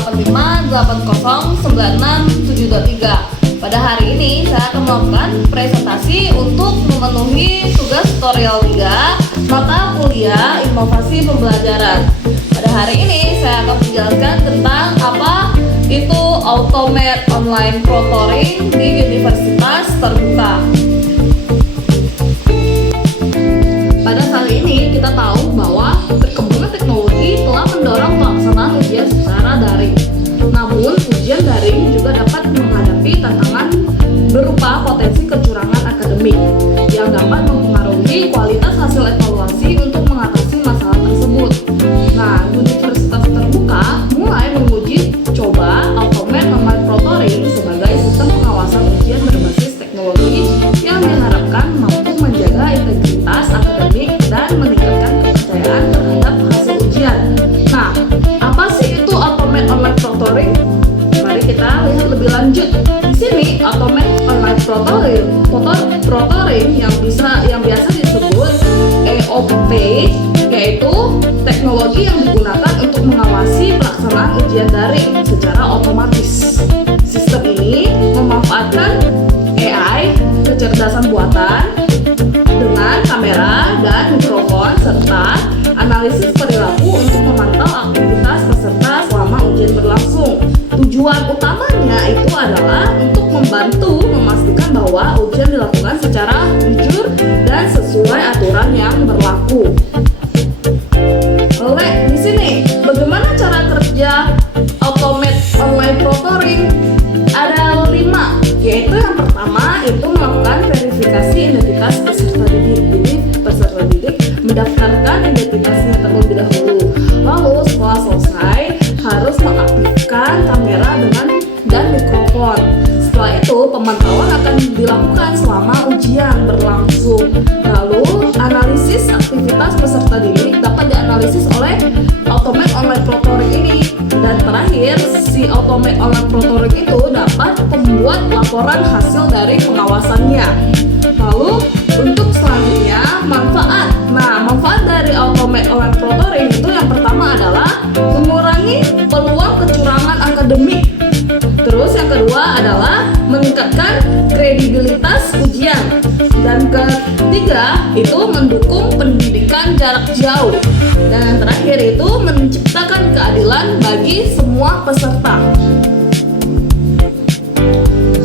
983. Pada hari ini saya akan melakukan presentasi untuk memenuhi tugas tutorial 3 mata kuliah inovasi pembelajaran. Pada hari ini saya akan menjelaskan tentang apa itu Automate Online Tutoring di Universitas Terbuka. Pada kali ini kita tahu bahwa perkembangan teknologi telah mendorong pelaksanaan ujian secara daring. Namun, ujian daring juga dapat menghadapi tantangan berupa potensi kecurangan akademik yang dapat mempengaruhi kualitas hasil evaluasi untuk mengatasi masalah tersebut. Nah, Universitas Terbuka mulai menguji coba Automate Online Tutoring sebagai sistem pengawasan ujian berbasis teknologi yang diharapkan mampu menjaga integritas akademik dan meningkatkan kepercayaan terhadap hasil ujian. Nah, apa sih itu Automate Online Tutoring? Mari kita lihat lebih lanjut. Di sini Automate Online Tutoring yang biasa disebut AOP, yaitu teknologi yang digunakan untuk mengawasi pelaksanaan ujian daring secara otomatis. Sistem ini memanfaatkan AI, kecerdasan buatan, dengan kamera dan mikrofon serta analisis perilaku untuk memantau aktivitas peserta selama ujian berlangsung. Tujuan utamanya itu adalah untuk membantu memastikan bahwa ujian dilakukan secara jujur dan sesuai aturan yang berlaku. Di sini, bagaimana cara kerja Automate Online Tutoring? Ada 5, yaitu yang pertama itu melakukan verifikasi identitas peserta didik. Jadi peserta didik mendaftarkan identitasnya terlebih dahulu. Lalu setelah selesai harus mengaktifkan kamera dan mikrofon. Setelah itu pemantauan akan dilakukan selama ujian berlangsung. Lalu analisis aktivitas peserta didik dapat dianalisis oleh Automate Online Tutoring ini. Dan terakhir, si Automate Online Tutoring itu dapat membuat laporan hasil dari pengawasannya. Lalu untuk selanjutnya manfaat. Nah, manfaat dari Automate Online Tutoring itu yang pertama adalah mengurangi peluang kecurangan akademik. Terus yang kedua adalah meningkatkan kredibilitas ujian. Dan ketiga itu mendukung pendidikan jarak jauh. Dan yang terakhir itu menciptakan keadilan bagi semua peserta.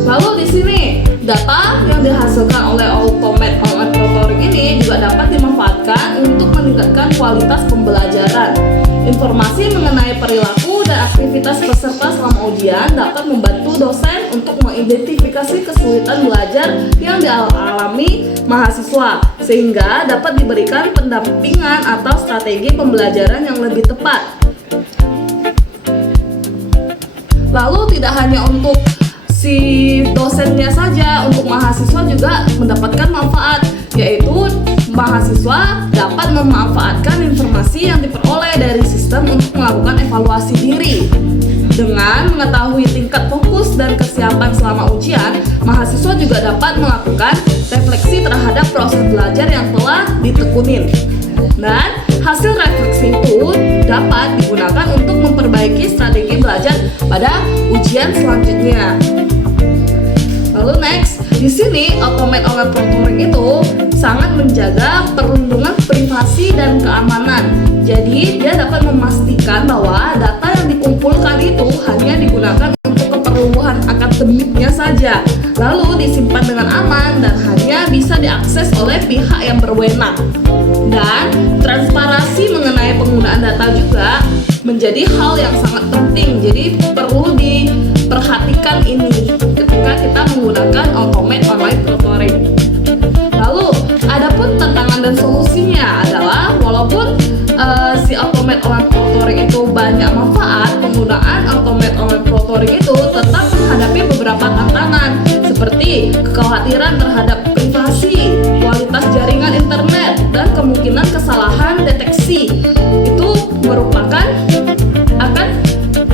Lalu di sini data yang dihasilkan oleh Automate Online Tutoring ini juga dapat dimanfaatkan untuk meningkatkan kualitas pembelajaran. Informasi mengenai perilaku dan aktivitas peserta selama ujian dapat membantu dosen untuk mengidentifikasi kesulitan belajar yang dialami mahasiswa, sehingga dapat diberikan pendampingan atau strategi pembelajaran yang lebih tepat. Lalu tidak hanya untuk si dosennya saja, untuk mahasiswa juga mendapatkan manfaat, yaitu mahasiswa dapat memanfaatkan informasi yang diperoleh dari sistem untuk melakukan evaluasi diri. Dengan mengetahui tingkat fokus dan kesiapan selama ujian, mahasiswa juga dapat melakukan refleksi terhadap proses belajar yang telah ditekunin. Dan hasil refleksi itu dapat digunakan untuk memperbaiki strategi belajar pada ujian selanjutnya. Lalu next, di sini Automate Online Tutoring itu sangat menjaga perlindungan privasi dan keamanan. Jadi dia dapat memastikan bahwa data yang dikumpulkan itu hanya digunakan untuk keperluan akademiknya saja, lalu disimpan dengan aman dan hanya bisa diakses oleh pihak yang berwenang. Dan transparansi mengenai penggunaan data juga menjadi hal yang sangat penting. Jadi perlu diperhatikan ini ketika kita menggunakan Automate Online Tutoring. Lalu adapun tantangan dan solusinya adalah walaupun si Automate Online Tutoring itu banyak manfaat, penggunaan Automate Online Tutoring itu tetap menghadapi beberapa tantangan seperti kekhawatiran terhadap privasi, kualitas jaringan internet, dan kemungkinan kesalahan deteksi. Itu merupakan akan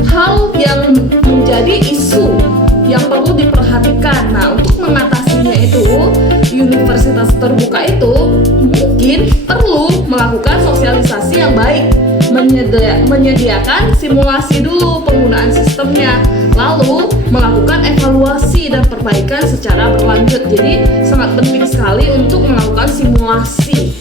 hal yang menjadi isu yang perlu diperhatikan. Nah, untuk mengatasinya itu Universitas Terbuka itu mungkin perlu melakukan sosialisasi yang baik, menyediakan menyediakan simulasi dulu penggunaan sistemnya, lalu melakukan evaluasi dan perbaikan secara berlanjut. Jadi sangat penting sekali untuk melakukan simulasi.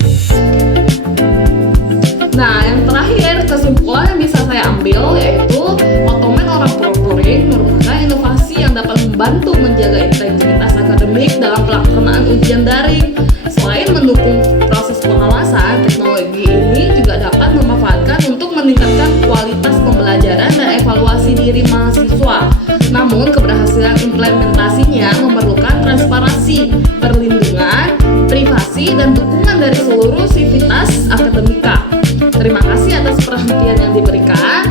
Nah, yang terakhir kesimpulan yang bisa saya ambil yaitu Ottoman Oral Proctoring merupakan inovasi yang dapat membantu menjaga integritas akademik dalam pelaksanaan ujian daring. Selain mendukung proses pengawasan, teknologi ini juga dapat memanfaatkan untuk meningkatkan kualitas pembelajaran dan evaluasi diri mahasiswa. Namun, keberhasilan implementasinya memerlukan transparansi, perlindungan, privasi, dan dukungan dari seluruh sivitas akademika. Terima kasih atas perhatian yang diberikan.